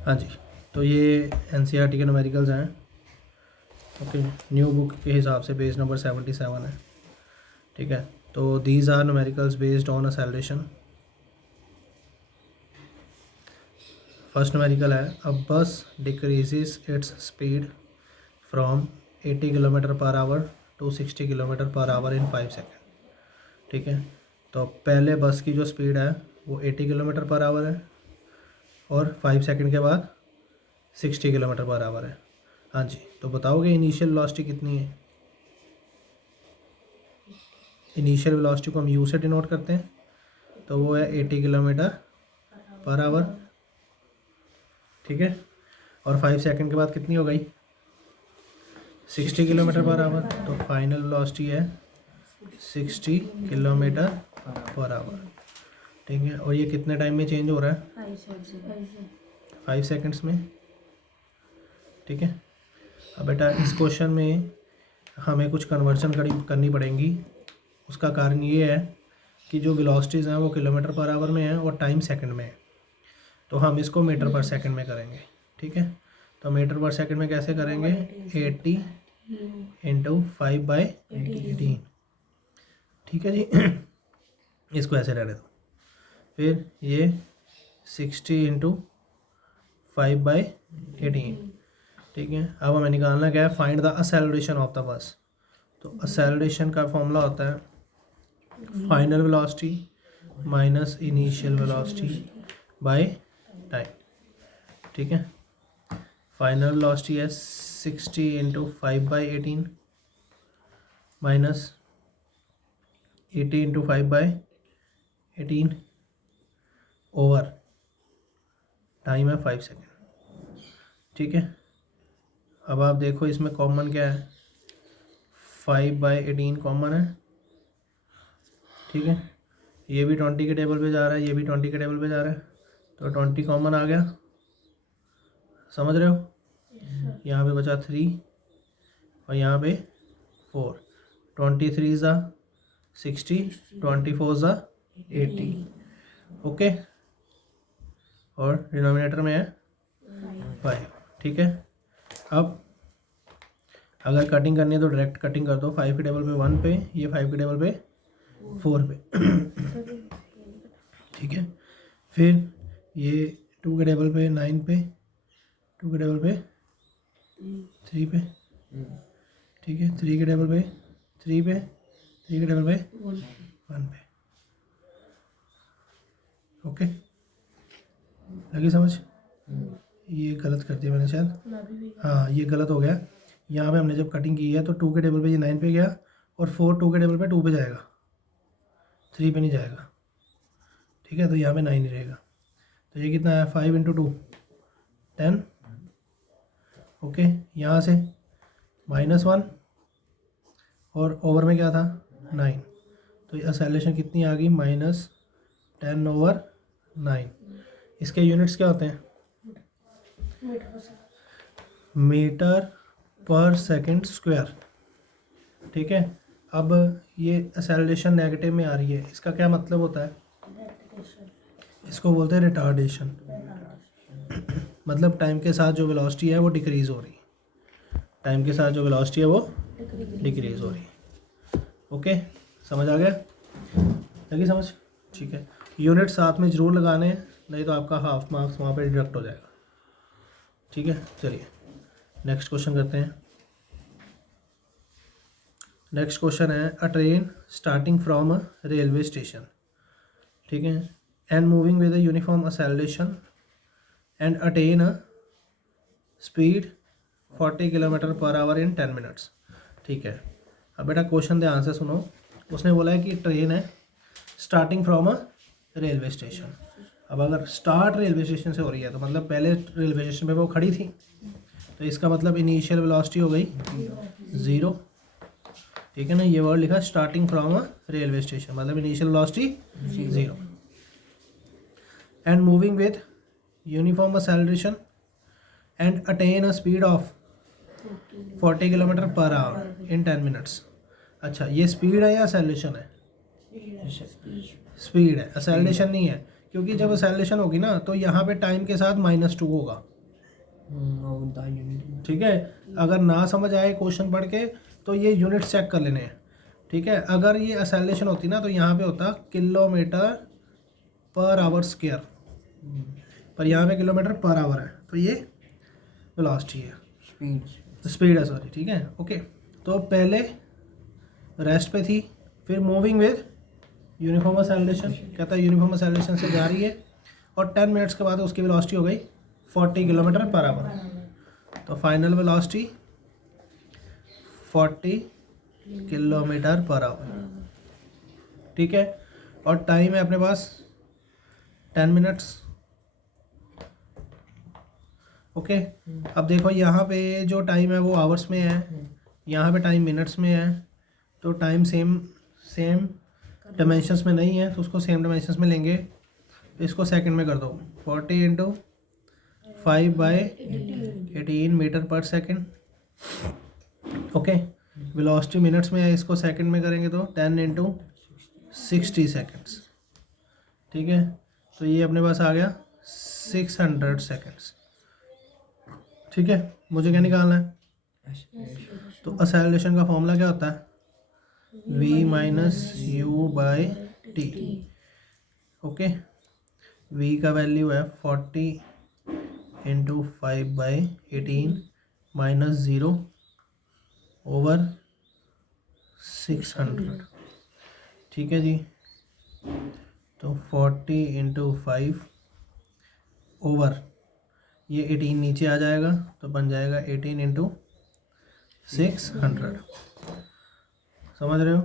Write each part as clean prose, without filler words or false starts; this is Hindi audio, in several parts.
हाँ जी, तो ये एनसीईआरटी के न्यूमेरिकल्स हैं। ओके, न्यू बुक के हिसाब से पेज नंबर 77 है। ठीक है, तो these are numericals based on acceleration. First numerical है, a bus decreases its speed from 80 kilometre per hour to 60 kilometre per hour in 5 second. ठीक है, तो पहले बस की जो स्पीड है वो 80 किलोमीटर पर आवर है और 5 सेकेंड के बाद 60 किलोमीटर पर आवर है। हाँ जी, तो बताओगे इनिशियल वेलोसिटी कितनी है? इनिशियल वेलोसिटी को हम यू से डिनोट करते हैं, तो वो है 80 किलोमीटर पर आवर। ठीक है, और 5 सेकेंड के बाद कितनी हो गई? 60 किलोमीटर पर आवर। तो फाइनल वेलोसिटी है 60 किलोमीटर पर आवर। ठीक है, और ये कितने टाइम में चेंज हो रहा है? 5 सेकेंड्स में। ठीक है, अब बेटा इस क्वेश्चन में हमें कुछ कन्वर्जन करनी पड़ेंगी। उसका कारण ये है कि जो वेलोसिटीज़ हैं वो किलोमीटर पर आवर में है और टाइम सेकंड में है, तो हम इसको मीटर पर सेकंड में करेंगे। ठीक है, तो मीटर पर सेकंड में कैसे करेंगे? 80 इंटू 5/18। ठीक है जी इसको ऐसे रहने दो। फिर ये 60 इंटू 5/18। ठीक है, अब हमें निकालना क्या है? Find the acceleration of the bus. तो एक्सेलरेशन का फॉर्मूला होता है final velocity minus initial velocity by time. ठीक है, फाइनल वेलोसिटी है 60 into 5/18 minus 80 into 5/18 over time है 5 सेकेंड। ठीक है, अब आप देखो इसमें कॉमन क्या है? 5/18 कॉमन है। ठीक है, ये भी 20 के टेबल पे जा रहा है, ये भी 20 के टेबल पे जा रहा है, तो 20 कॉमन आ गया। समझ रहे हो? यहाँ पे बचा 3 और यहाँ पे 4। 23 ज़ा 60, 24 ज़ा 80। ओके, और डिनोमिनेटर में है 5। ठीक है, अब अगर कटिंग करनी है तो डायरेक्ट कटिंग कर दो। 5 के टेबल पे 1 पे, ये 5 के टेबल पे 4 पे ठीक है, फिर ये 2 के टेबल पे 9 पे, 2 के टेबल पे 3 पे। ठीक है, 3 के टेबल पे 3 पे, 3 के टेबल पे 1 पे। ओके, लगी समझ? ये गलत कर दिया मैंने शायद। हाँ, ये गलत हो गया। यहाँ पे हमने जब कटिंग की है तो 2 के टेबल पे ये 9 पे गया और 4 2 के टेबल पे 2 पे जाएगा, 3 पे नहीं जाएगा। ठीक है, तो यहाँ पे 9 ही रहेगा। तो ये कितना है? 5 इंटू 2 10। ओके, यहाँ से -1 और ओवर में क्या था? 9। तो ये एक्सेलरेशन कितनी आ गई? -10/9। इसके यूनिट्स क्या होते हैं? मीटर पर सेकंड स्क्वायर। ठीक है, अब ये एक्सेलरेशन नेगेटिव में आ रही है, इसका क्या मतलब होता है? इसको बोलते हैं रिटार्डेशन। मतलब टाइम के साथ जो वेलोसिटी है वो डिक्रीज़ हो रही है। टाइम के साथ जो वेलोसिटी है वो डिक्रीज़ हो रही है। ओके, समझ आ गया? लगी समझ? ठीक है, यूनिट साथ में ज़रूर लगाने हैं, नहीं तो आपका हाफ मार्क्स वहाँ पे डिडक्ट हो जाएगा। ठीक है, चलिए नेक्स्ट क्वेश्चन करते हैं। नेक्स्ट क्वेश्चन है, अ train starting from a railway station. ठीक है, and moving with a uniform acceleration and attain a speed 40 kilometre per hour in 10 minutes. ठीक है, अब बेटा क्वेश्चन ध्यान से सुनो। उसने बोला है कि ट्रेन है starting from a railway station. अब अगर स्टार्ट रेलवे स्टेशन से हो रही है तो मतलब पहले रेलवे स्टेशन पे वो खड़ी थी, तो इसका मतलब इनिशियल वेलोसिटी हो गई 0। ठीक है ना, ये वर्ड लिखा starting from a railway station, मतलब initial velocity 0 and moving with uniform acceleration and attain a speed of 40 kilometre per hour in 10 minutes. अच्छा, ये स्पीड है या एक्सेलरेशन है? स्पीड है, एक्सेलरेशन नहीं है, क्योंकि जब एक्सेलरेशन होगी ना तो यहाँ पे टाइम के साथ -2 होगा। ठीक है, अगर ना समझ आए क्वेश्चन पढ़ के तो ये यूनिट चेक कर लेने हैं। ठीक है, अगर ये एक्सेलरेशन होती ना तो यहाँ पे होता किलोमीटर पर आवर स्क्वायर, पर यहाँ पे किलोमीटर पर आवर है, तो ये वेलोसिटी है, स्पीड है सॉरी। ठीक है, ओके। तो पहले रेस्ट पे थी, फिर मूविंग विद यूनिफॉर्म एक्सेलरेशन, कहता है यूनिफॉर्म एक्सेलरेशन से जा रही है, और 10 मिनट्स के बाद उसकी वेलोसिटी हो गई 40 किलोमीटर पर आवर। तो final velocity 40 kilometre per hour. ठीक है, और टाइम है अपने पास 10 मिनट्स। ओके, अब देखो यहाँ पे जो टाइम है वो आवर्स में है, यहाँ पे टाइम मिनट्स में है, तो टाइम सेम डायमेंशंस में नहीं है, तो उसको सेम डायमेंशंस में लेंगे। इसको सेकंड में कर दो, 40 इंटू 5/18 मीटर पर सेकंड। ओके, वेलोसिटी मिनट्स में है, इसको सेकंड में करेंगे तो 10 इंटू 60 सेकेंड्स। ठीक है, तो ये अपने पास आ गया 600 सेकेंड्स। ठीक है, मुझे क्या निकालना है? तो एक्सेलरेशन का फॉर्मूला क्या होता है? v minus you by T. Okay, v का वैल्यू है 40 इंटू 5/18 माइनस 0 ओवर 600। ठीक है जी, तो 40 इंटू 5 ओवर ये 18 नीचे आ जाएगा, तो बन जाएगा 18 इंटू 600। समझ रहे हो?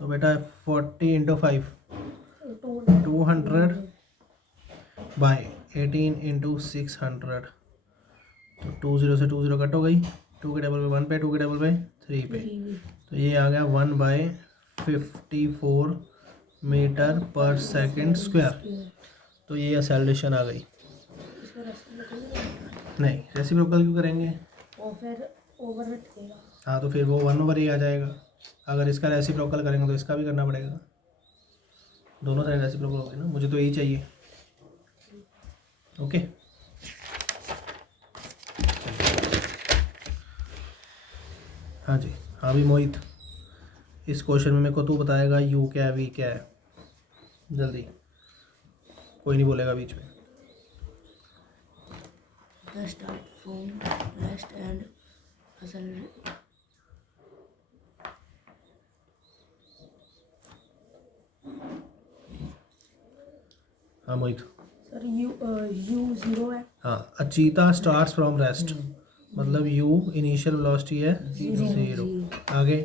तो बेटा 40 इंटू 5 200 बाई 18 इंटू 600, तो 20 से 20 कट हो गई, 2 के टेबल पे 1 पे, 2 के टेबल पे 3 पे, तो ये आ गया 1/54 मीटर पर सेकंड स्क्वायर। तो ये एक्सेलरेशन आ गई। नहीं, रेसिप्रोकल क्यों करेंगे? और फिर ओवर हटेगा। हाँ, तो फिर वो 1/ही आ जाएगा। अगर इसका रेसिप्रोकल करेंगे तो इसका भी करना पड़ेगा, दोनों साइड रेसिप्रोकल होगी ना, मुझे तो यही चाहिए। ओके, हाँ जी, हाँ भी मोहित, इस क्वेश्चन में मेरे को तू बताएगा यू क्या है, वी क्या है, जल्दी, कोई नहीं बोलेगा बीच में। Start from rest and accelerate. हाँ मोहित। सर यू 0 है। हाँ, अ चीता स्टार्ट्स फ्रॉम रेस्ट, मतलब यू इनिशियल वेलोसिटी है 0। आगे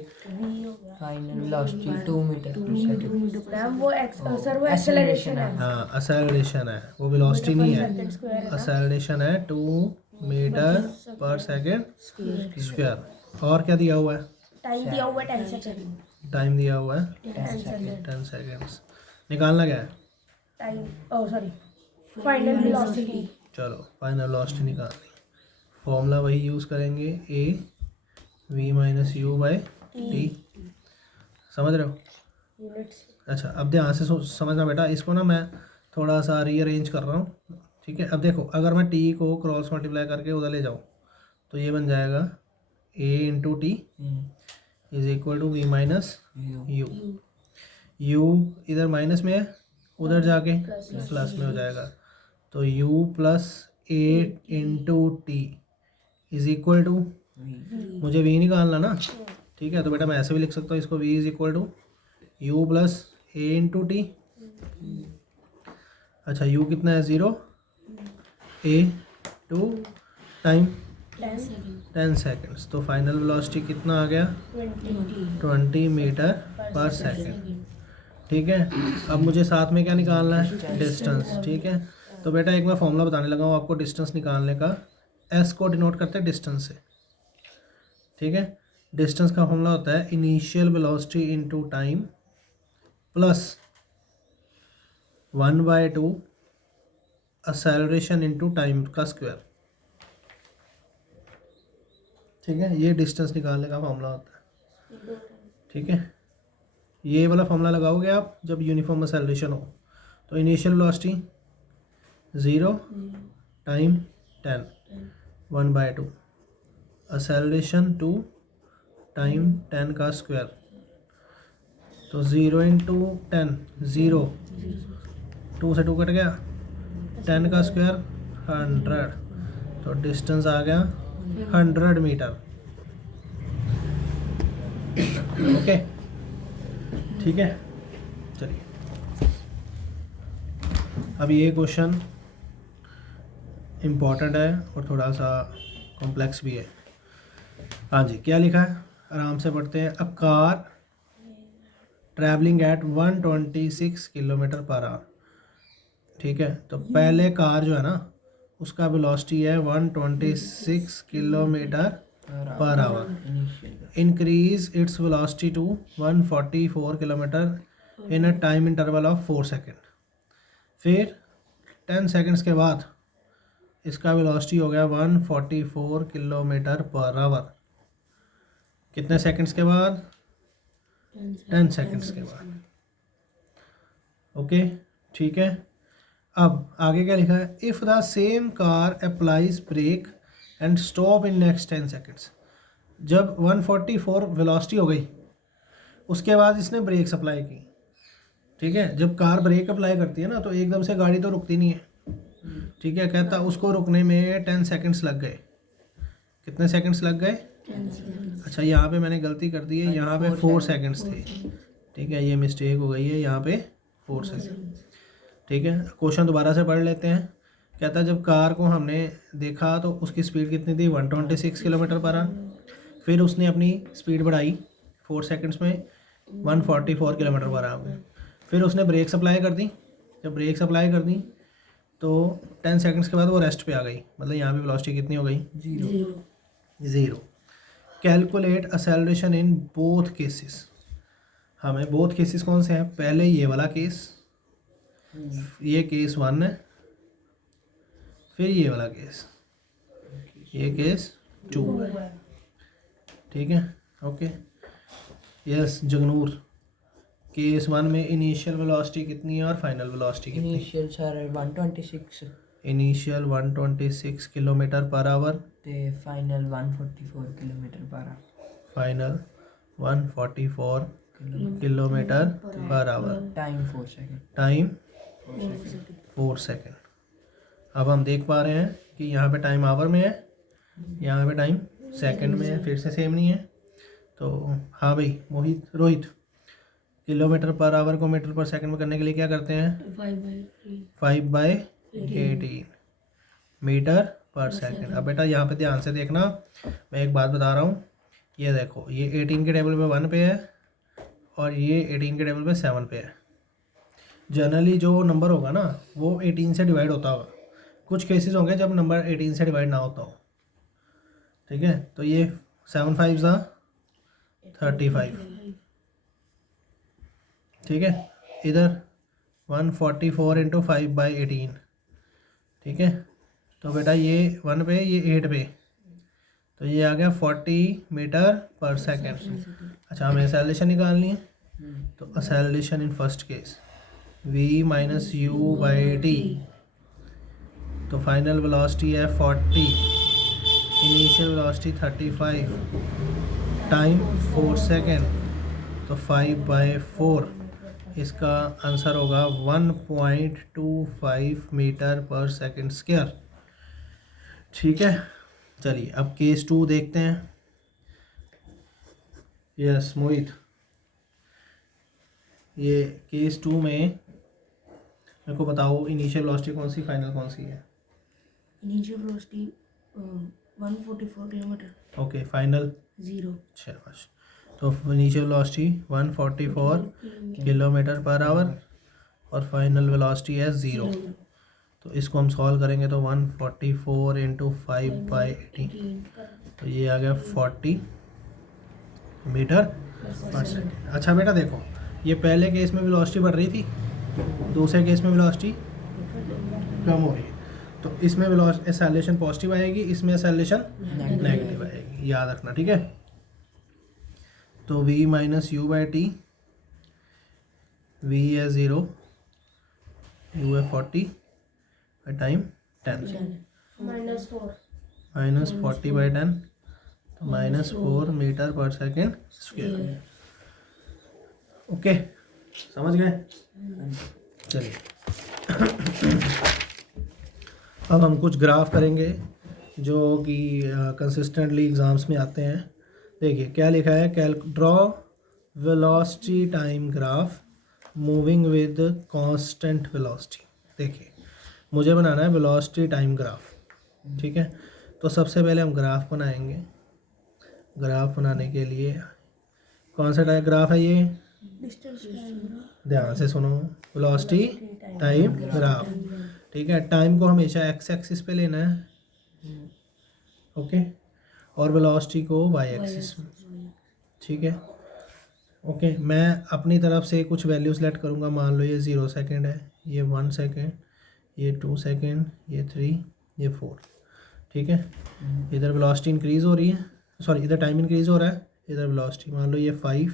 फाइनल वेलोसिटी 2 मीटर पर सेकंड। वो सर वो एक्सेलरेशन है। हाँ, एक्सेलरेशन है, वो वेलोसिटी नहीं है, एक्सेलरेशन है 2 मीटर पर सेकंड स्क्वायर। और क्या दिया हुआ है? टाइम दिया हुआ है 10 सेकंड। टाइम दिया हुआ है 10 सेकंड 10 सेकेंड्स। निकालना क्या है? Time, sorry, final velocity. चलो, फाइनल वेलोसिटी निकालनी, फॉर्मूला वही यूज़ करेंगे, A V minus you by T. समझ रहे हो? यूनिट्स। अच्छा, अब ध्यान से समझना बेटा, इसको ना मैं थोड़ा सा रीअरेंज कर रहा हूँ। ठीक है, अब देखो, अगर मैं टी को क्रॉस मल्टीप्लाई करके उधर ले जाऊँ तो ये बन जाएगा A into T is equal to V minus U. U इधर माइनस में है, उधर जाके प्लस में हो जाएगा, तो u plus 8 into T is equal to, मुझे v निकालना ना। ठीक है, तो बेटा मैं ऐसे भी लिख सकता हूँ इसको, v is equal to u plus a into t. अच्छा, u कितना है? 0, a टू टाइम 10 सेकेंड्स, तो फाइनल वेलोसिटी कितना आ गया? 20 मीटर पर सेकेंड। ठीक है, अब मुझे साथ में क्या निकालना है? डिस्टेंस। ठीक है, तो बेटा एक बार फॉर्मूला बताने लगा हूँ आपको डिस्टेंस निकालने का। एस को डिनोट करते हैं डिस्टेंस से। ठीक है, डिस्टेंस का फॉर्मूला होता है initial velocity into time plus 1/2 acceleration into time का स्क्वायर। ठीक है, ये डिस्टेंस निकालने का फॉर्मूला होता है। ठीक है, ये वाला फॉर्मूला लगाओगे आप जब यूनिफॉर्म एक्सेलरेशन हो, तो initial velocity 0, time 10 1/2 acceleration to time 10 का स्क्वायर, तो 0 इंटू 10 0, 2 से 2 कट गया, 10 का स्क्वायर 100, तो डिस्टेंस आ गया 100 मीटर। ओके ठीक है, चलिए अब ये क्वेश्चन इम्पॉर्टेंट है और थोड़ा सा कॉम्प्लेक्स भी है। हाँ जी, क्या लिखा है, आराम से पढ़ते हैं। A car travelling eight 126 kilometre per hour. ठीक है, तो पहले कार जो है ना उसका वेलोसिटी है 126 kilometre per hour. Increase its velocity to 144 kilometre in a time interval of 4 second. फिर 10 सेकेंड्स के बाद इसका वेलोसिटी हो गया 144 किलोमीटर पर आवर। कितने सेकंड्स के बाद, 10 सेकंड्स के बाद। ओके ठीक है, अब आगे क्या लिखा है, if the same car applies brake and stop in next 10 seconds. जब 144 वेलोसिटी हो गई उसके बाद इसने ब्रेक अप्लाई की। ठीक है, जब कार ब्रेक अप्लाई करती है ना तो एकदम से गाड़ी तो रुकती नहीं है। ठीक है, कहता उसको रुकने में 10 सेकंड्स लग गए। कितने सेकंड्स लग गए, अच्छा यहाँ पे मैंने गलती कर दी है, यहाँ पे 4 सेकंड्स थे। ठीक है, ये मिस्टेक हो गई है, यहाँ पे 4 सेकंड। ठीक है, क्वेश्चन दोबारा से पढ़ लेते हैं। कहता जब कार को हमने देखा तो उसकी स्पीड कितनी थी, 126 किलोमीटर पर आवर। फिर उसने अपनी स्पीड बढ़ाई 4 सेकंड्स में 144 किलोमीटर पर आवर। फिर उसने ब्रेक अप्लाई कर दी। जब ब्रेक अप्लाई कर दी तो 10 सेकंड्स के बाद वो रेस्ट पे आ गई, मतलब यहाँ पे वेलोसिटी कितनी हो गई, 0। Calculate acceleration in both cases. हमें बोथ केसेस कौन से हैं, पहले ये वाला केस, ये केस 1 है, फिर ये वाला केस, ये केस 2 है। ठीक है, ओके यस जगनूर, केस 1 में इनिशियल वेलोसिटी कितनी है और फाइनल वेलोसिटी कितनी है? Initial sir 126 initial 126 kilometre per hour ते final 144 kilometre per hour. Final 144 kilometre per hour. Time 4 second. Time 4 second. अब हम देख पा रहे हैं कि यहाँ पे टाइम आवर में है, यहाँ पे टाइम सेकंड में है, फिर से सेम नहीं है। तो हाँ भाई मोहित रोहित, किलोमीटर पर आवर को मीटर पर सेकंड में करने के लिए क्या करते हैं, 5/18 मीटर पर सेकंड। अब बेटा यहाँ पे ध्यान से देखना, मैं एक बात बता रहा हूँ, ये देखो ये 18 के टेबल पे 1 पे है और ये 18 के टेबल पे 7 पे है। जनरली जो नंबर होगा ना वो 18 से डिवाइड होता होगा, कुछ केसेस होंगे जब नंबर 18 से डिवाइड ना होता हो। ठीक है, तो ये 7 5 35। ठीक है, इधर 144 इंटू 5/18। ठीक है, तो बेटा ये 1 पे ये 8 पे, तो ये आ गया 40 मीटर पर सेकेंड। अच्छा हमें एक्सेलरेशन निकालनी है, तो acceleration in first case v minus you by T, तो फाइनल वेलोसिटी है 40, इनिशियल वेलोसिटी 35, टाइम 4 सेकेंड, तो 5/4। इसका आंसर होगा 1.25 मीटर पर सेकेंड स्क्वायर। ठीक है, चलिए अब केस 2 देखते हैं। यस मोहित, ये केस 2 में मेरे को बताओ इनिशियल वेलोसिटी कौन सी, फाइनल कौन सी है? Initial velocity 144 kilometre. Okay, final 0। शाबाश। तो initial velocity 144 kilometre per our और फाइनल वेलोसिटी है 0। तो इसको हम सॉल्व करेंगे तो 144 इंटू 5/18, तो ये आ गया 40 मीटर पर सेकेंड। अच्छा बेटा देखो, ये पहले केस में वेलोसिटी बढ़ रही थी, दूसरे केस में वेलोसिटी कम हो रही है, तो इसमें वेलोसिटी एक्सेलरेशन पॉजिटिव आएगी, इसमें एक्सेलरेशन नेगेटिव आएगी, याद रखना। ठीक है, तो v minus you by T, v है 0, u है 40 टाइम 10। -40/10, तो -4 मीटर पर सेकेंड स्क्वायर। ओके, समझ गए? चलिए अब हम कुछ ग्राफ करेंगे जो कि कंसिस्टेंटली एग्ज़ाम्स में आते हैं। देखिए क्या लिखा है, draw velocity time graph moving with constant velocity. देखिए मुझे बनाना है वेलोसिटी टाइम ग्राफ, ठीक है। तो सबसे पहले हम ग्राफ बनाएंगे। ग्राफ बनाने के लिए कौन सा टाइप ग्राफ है ये, ध्यान से सुनो, वेलोसिटी टाइम ग्राफ, ठीक है। टाइम को हमेशा एक्स एक्सिस पे लेना है, ओके, और वेलोसिटी को वाई एक्सिस में, ठीक है। ओके, मैं अपनी तरफ से कुछ वैल्यू सेलेक्ट करूँगा। मान लो ये 0 सेकेंड है, ये 1 सेकेंड, ये 2 सेकेंड, ये 3, ये 4, ठीक है। इधर वेलोसिटी इंक्रीज़ हो रही है, सॉरी इधर टाइम इंक्रीज़ हो रहा है, इधर वेलोसिटी। मान लो ये 5,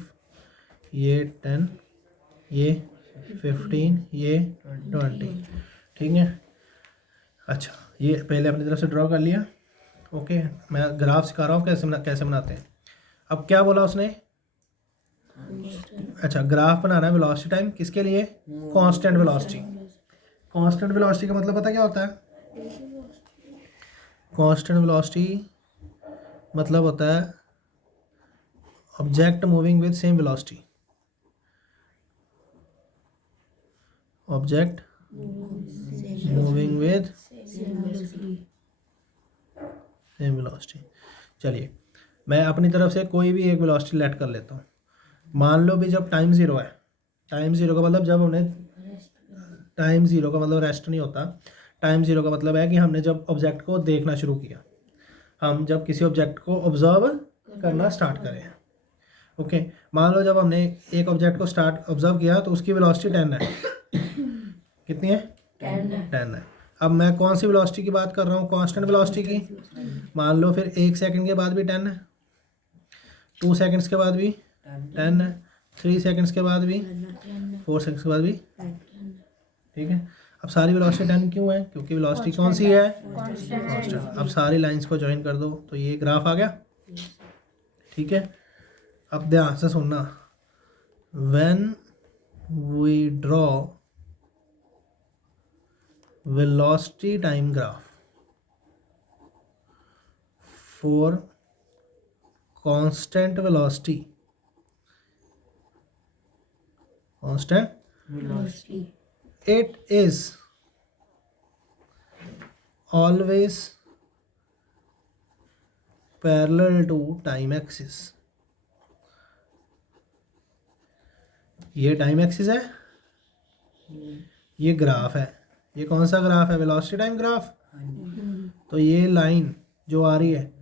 ये 10, ये 15, ये 20, ठीक है। अच्छा, ये पहले अपनी तरफ से ड्रॉ कर लिया, ओके। मैं ग्राफ सिखा रहा हूँ कैसे बनाते हैं। अब क्या बोला उसने, अच्छा ग्राफ बनाना है वेलोसिटी टाइम किसके लिए, कांस्टेंट वेलोसिटी। कांस्टेंट वेलोसिटी का मतलब पता क्या होता है, कांस्टेंट वेलोसिटी मतलब होता है object moving with same velocity, object moving with same velocity. चलिए मैं अपनी तरफ से कोई भी एक वेलोसिटी लेट कर लेता हूँ। मान लो भी जब टाइम 0 है, टाइम 0 का मतलब जब हमने, टाइम 0 का मतलब रेस्ट नहीं होता, टाइम 0 का मतलब है कि हमने जब ऑब्जेक्ट को देखना शुरू किया, हम जब किसी ऑब्जेक्ट को ऑब्जर्व करना स्टार्ट करें, ओके। मान लो जब हमने एक ऑब्जेक्ट को ऑब्जर्व किया तो उसकी वेलोसिटी 10 है, कितनी है, 10 है। अब मैं कौन सी वेलोसिटी की बात कर रहा हूँ, कांस्टेंट वेलोसिटी की। मान लो फिर 1 सेकंड के बाद भी 10 है, 2 सेकंड्स के बाद भी 10 है, 3 सेकंड्स के बाद भी, 4 सेकंड्स के बाद भी, ठीक है। अब सारी वेलोसिटी 10 क्यों है, क्योंकि वेलोसिटी कौन सी है, कांस्टेंट। अब सारी लाइंस को ज्वाइन कर दो तो ये ग्राफ आ गया, ठीक है। अब ध्यान से सुनना, when we draw velocity time graph for constant velocity, constant velocity, it is always parallel to time axis। ये टाइम एक्सिस है, ये ग्राफ है, ये कौन सा ग्राफ है, वेलोसिटी टाइम ग्राफ। तो ये लाइन जो आ रही है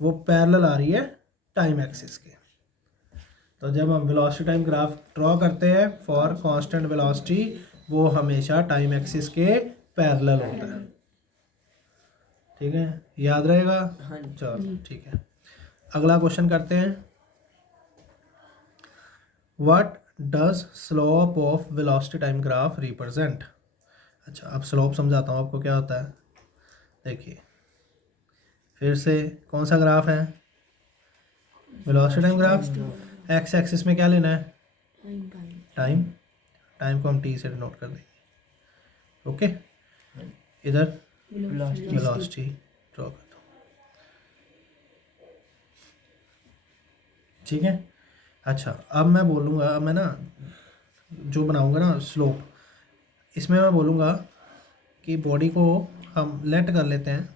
वो पैरेलल आ रही है टाइम एक्सिस के। तो जब हम वेलोसिटी टाइम ग्राफ ड्रॉ करते हैं फॉर कांस्टेंट वेलोसिटी, वो हमेशा टाइम एक्सिस के पैरेलल होता है, ठीक है, याद रहेगा। चलो ठीक है, अगला क्वेश्चन करते हैं। What does slope of velocity time graph represent. अच्छा, अब स्लोप समझाता हूँ आपको क्या होता है। देखिए फिर से कौन सा ग्राफ है, velocity time graph. X axis में क्या लेना है, टाइम, टाइम को हम टी से डिनोट कर देंगे, ओके। इधर वेलोसिटी ड्रॉ कर दो, ठीक है। अच्छा अब मैं बोलूँगा, अब मैं ना जो बनाऊँगा ना स्लोप, इसमें मैं बोलूँगा कि बॉडी को हम लेट कर लेते हैं,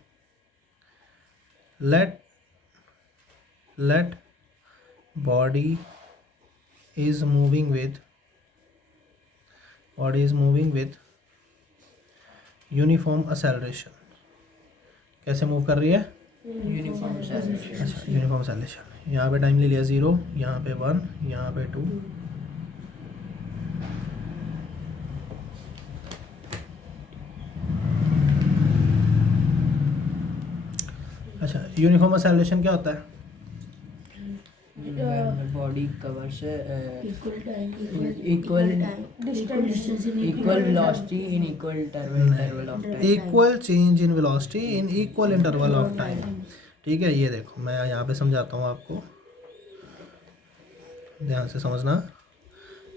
let body is moving with uniform acceleration. कैसे मूव कर रही है, यूनिफॉर्म एक्सेलरेशन। अच्छा यूनिफॉर्म एक्सेलरेशन। यहाँ पे टाइम ले लिया 0, यहाँ पे 1, यहाँ पे 2, अच्छा यूनिफॉर्म एक्सेलरेशन क्या होता है, when the body covers equal time, equal distance in equal velocity in equal interval of time. Equal change in velocity in equal interval of time. ठीक है, ये देखो मैं यहाँ पे समझाता हूँ आपको, ध्यान से समझना।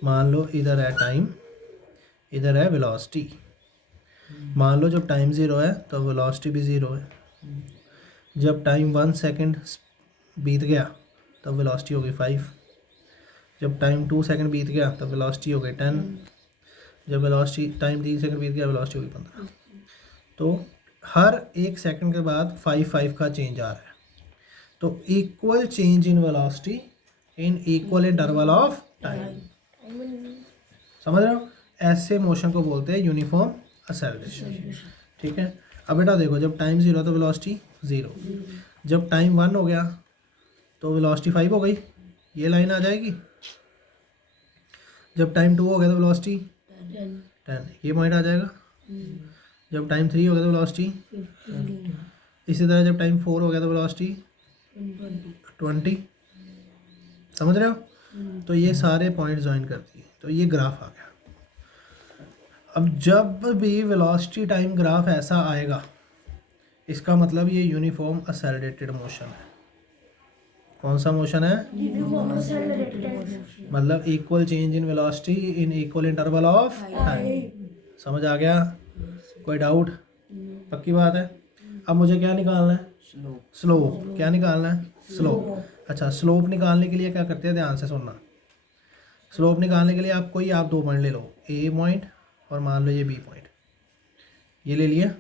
मान लो इधर है टाइम, इधर है वेलोसिटी। मान लो जब टाइम 0 है तो वेलोसिटी भी 0 है। जब टाइम 1 सेकंड बीत गया तब वेलोसिटी हो गई 5। जब टाइम 2 सेकंड बीत गया तब वेलोसिटी हो गई 10। जब वेलोसिटी टाइम 3 सेकंड बीत गया वेलोसिटी हो गई 15। तो हर 1 सेकंड के बाद 5 का चेंज आ रहा है। तो equal change in velocity in equal interval of time. समझ रहे हो? ऐसे मोशन को बोलते हैं यूनिफॉर्म एक्सेलरेशन। ठीक है, अब बेटा देखो, जब टाइम 0 तो वेलोसिटी 0। जब टाइम 1 हो गया तो वेलोसिटी 5 हो गई, ये लाइन आ जाएगी। जब टाइम 2 हो गया तो वेलोसिटी 10, ये पॉइंट आ जाएगा। जब टाइम 3 हो गया तो वेलोसिटी 15, इसी तरह जब टाइम 4 हो गया तो वेलोसिटी 20। समझ रहे हो? तो ये सारे पॉइंट ज्वाइन करती है, तो ये ग्राफ आ गया। अब जब भी वेलोसिटी टाइम ग्राफ ऐसा आएगा, इसका मतलब ये यूनिफॉर्म एक्सेलरेटेड मोशन है। कौन सा मोशन है? मतलब equal change in velocity in equal interval of time. समझ आ गया? कोई डाउट? पक्की बात है। अब मुझे क्या निकालना है? स्लोप। क्या निकालना है? स्लोप। अच्छा, स्लोप निकालने के लिए क्या करते हैं, ध्यान से सुनना। स्लोप निकालने के लिए आप 2 पॉइंट ले लो, ए पॉइंट और मान लो ये बी पॉइंट, ये ले लिया।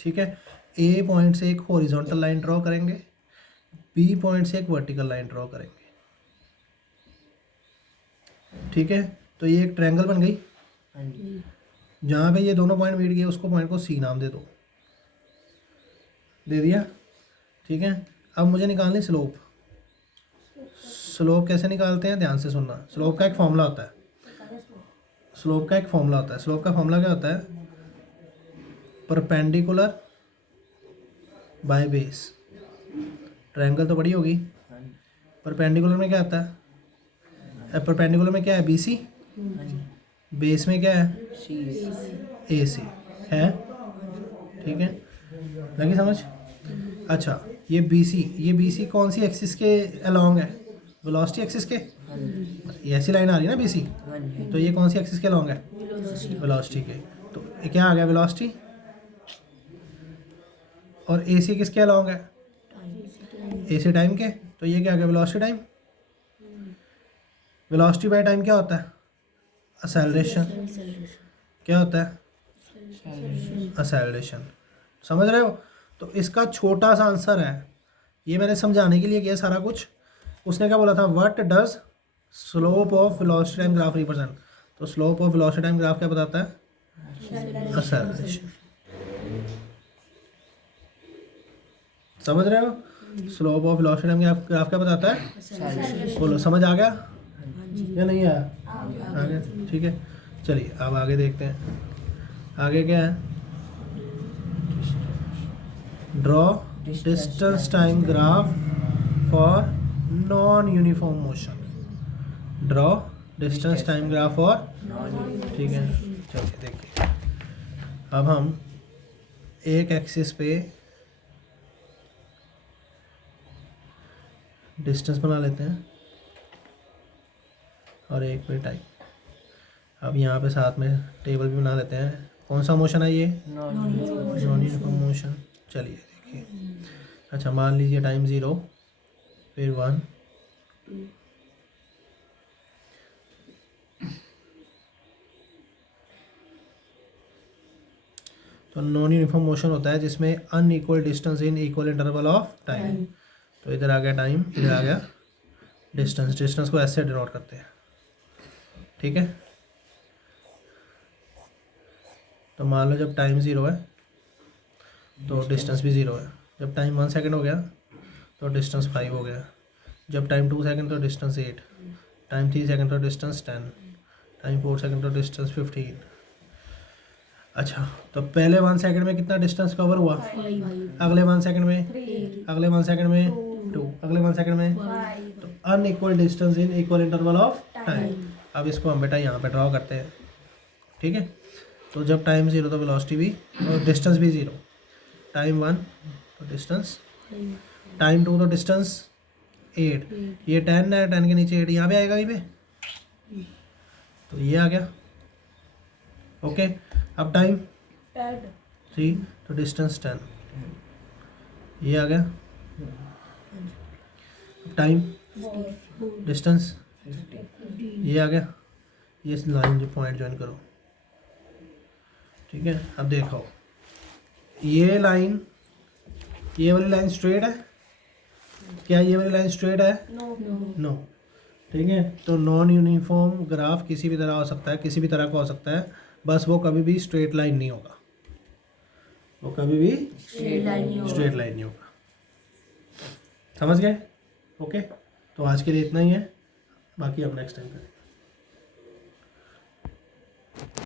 ठीक है, ए पॉइंट से एक हॉरिजॉन्टल लाइन ड्रॉ करेंगे, बी पॉइंट से एक वर्टिकल लाइन ड्रॉ करेंगे। ठीक है, तो ये एक ट्रायंगल बन गई। जहाँ पे ये दोनों पॉइंट मीट गए उसको पॉइंट को सी नाम दे दो, दे दिया। ठीक है, अब मुझे निकालनी स्लोप। स्लोप कैसे निकालते हैं, ध्यान से सुनना। स्लोप का एक फॉर्मूला होता है। स्लोप का फॉर्मूला क्या होता है? Perpendicular by base. ट्रायंगल तो बड़ी होगी, परपेंडिकुलर में क्या आता है? परपेंडिकुलर में क्या है? BC। बेस में क्या है? AC है। ठीक है, लगी समझ? अच्छा, ये BC कौन सी एक्सिस के अलोंग है? वेलोसिटी एक्सिस के। ये ऐसी लाइन आ रही है ना BC, तो ये कौन सी एक्सिस के अलोंग है? वेलोसिटी के। तो ये क्या आ गया? वेलोसिटी। और AC किसके अलोंग है? AC टाइम के। तो ये क्या आ गया? Velocity time. Velocity by time क्या होता है? एक्सेलरेशन। क्या होता है? एक्सेलरेशन। समझ रहे हो? तो इसका छोटा सा आंसर है, ये मैंने समझाने के लिए किया सारा कुछ। उसने क्या बोला था? What does slope of velocity time graph represent? तो slope of velocity time graph क्या बताता है? एक्सेलरेशन। समझ रहे हो? Slope of velocity time graph क्या बताता है? बोलो, समझ आ गया या नहीं आया? आ गया। ठीक है, चलिए अब आगे देखते हैं। आगे क्या है? Draw distance time graph for non uniform motion. Draw distance time graph for. ठीक है, चलिए देखिए। अब हम एक एक्सिस पे डिस्टेंस बना लेते हैं और एक पे टाइम। अब यहाँ पे साथ में टेबल भी बना लेते हैं। कौन सा मोशन है ये? Non uniform motion. चलिए देखिए। अच्छा, मान लीजिए टाइम 0, फिर 1, तो नॉन यूनिफॉर्म मोशन होता है जिसमें unequal distance in equal interval of time. तो इधर आ गया टाइम, इधर आ गया डिस्टेंस। डिस्टेंस को ऐसे डिनोट करते हैं। ठीक है, तो मान लो जब टाइम 0 है तो डिस्टेंस भी 0 है। जब टाइम 1 सेकंड हो गया तो डिस्टेंस 5 हो गया। जब टाइम 2 सेकंड तो डिस्टेंस 8, टाइम 3 सेकंड तो डिस्टेंस 10, टाइम 4 सेकंड तो डिस्टेंस 15। अच्छा, तो पहले 1 सेकंड में कितना डिस्टेंस कवर हुआ? अगले 1 सेकंड में, अगले 1 सेकंड में 2, अगले 1 सेकंड में तो unequal distance in equal interval of time. अब इसको हम बेटा यहाँ पे ड्रॉ करते हैं, ठीक है। तो जब टाइम 0 तो वेलोसिटी भी और डिस्टेंस भी 0, टाइम 1 तो डिस्टेंस, टाइम 2 तो डिस्टेंस 8, ये 10 है, 10 के नीचे 8 यहाँ पे आएगा कहीं पे, तो ये आ गया, ओके। अब टाइम 3 तो डिस्टेंस 10, ये आ गया। अब टाइम डिस्टेंस ये आ गया, ये लाइन जो पॉइंट ज्वाइन करो, ठीक है। अब देखो ये लाइन, ये वाली लाइन स्ट्रेट है क्या, ये वाली लाइन स्ट्रेट है, नो, ठीक है। तो नॉन यूनिफॉर्म ग्राफ किसी भी तरह हो सकता है, किसी भी तरह का हो सकता है, बस वो कभी भी स्ट्रेट लाइन नहीं होगा, वो कभी भी स्ट्रेट लाइन नहीं होगा, समझ गए, ओके। तो आज के लिए इतना ही है, बाकी हम नेक्स्ट टाइम करें।